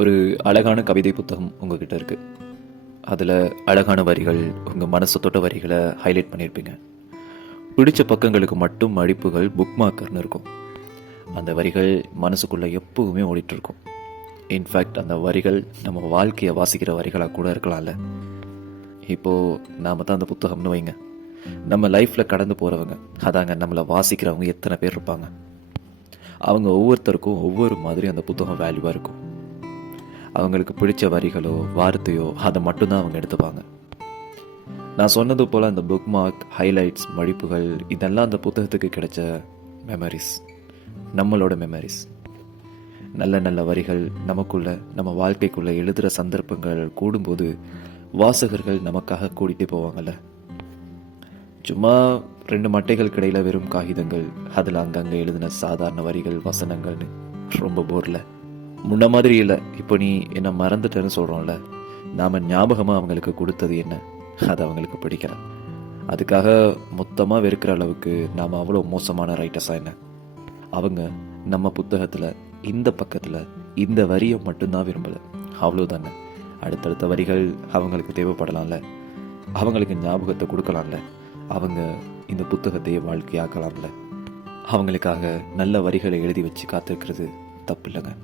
ஒரு அழகான கவிதை புத்தகம் உங்ககிட்ட இருக்கு. அதில் அழகான வரிகள், உங்கள் மனசு தொட்ட வரிகளை ஹைலைட் பண்ணியிருப்பீங்க. பிடிச்ச பக்கங்களுக்கு மட்டும் மடிப்புகள் புக் மார்க்கர்னு இருக்கும். அந்த வரிகள் மனசுக்குள்ளே எப்பவுமே ஓடிட்டு இருக்கும். இன்ஃபேக்ட் அந்த வரிகள் நம்ம வாழ்க்கையை வாசிக்கிற வரிகளாக கூட இருக்கலாம்ல. இப்போது நாம் தான் அந்த புத்தகம்னு வைங்க. நம்ம லைஃப்பில் கடந்து போகிறவங்க, அதாங்க நம்மளை வாசிக்கிறவங்க எத்தனை பேர் இருப்பாங்க. அவங்க ஒவ்வொருத்தருக்கும் ஒவ்வொரு மாதிரி அந்த புத்தகம் வேல்யூவாக இருக்கும். அவங்களுக்கு பிடிச்ச வரிகளோ வார்த்தையோ அதை மட்டும்தான் அவங்க எடுத்துப்பாங்க. நான் சொன்னது போல் அந்த புக் மார்க், ஹைலைட்ஸ், மடிப்புகள் இதெல்லாம் அந்த புத்தகத்துக்கு கிடைச்ச மெமரிஸ், நம்மளோட மெமரிஸ். நல்ல நல்ல வரிகள் நமக்குள்ள, நம்ம வாழ்க்கைக்குள்ளே எழுதுகிற சந்தர்ப்பங்கள் கூடும்போது வாசகர்கள் நமக்காக கூடிட்டே போவாங்கள்ல. சும்மா 2 மட்டைகள் கிடையில வெறும் காகிதங்கள், அதில் அங்கங்கே எழுதின சாதாரண வரிகள், வசனங்கள்னு ரொம்ப போரில். முன்ன மாதிரி இல்லை. இப்போ நீ என்னை மறந்துட்டேன்னு சொல்கிறோம்ல, நாம் ஞாபகமாக அவங்களுக்கு கொடுத்தது என்ன, அது அவங்களுக்கு பிடிக்கல. அதுக்காக மொத்தமாக வெறுக்கிற அளவுக்கு நாம் அவ்வளோ மோசமான ரைட்டர்ஸாக என்ன? அவங்க நம்ம புத்தகத்தில் இந்த பக்கத்தில் இந்த வரியை மட்டும்தான் விரும்பலை, அவ்வளோதாங்க. அடுத்தடுத்த வரிகள் அவங்களுக்கு தேவைப்படலாம்ல, அவங்களுக்கு ஞாபகத்தை கொடுக்கலாம்ல, அவங்க இந்த புத்தகத்தையே வாழ்க்கையாக்கலாம்ல. அவங்களுக்காக நல்ல வரிகளை எழுதி வச்சு காத்திருக்கிறது தப்பு இல்லைங்க.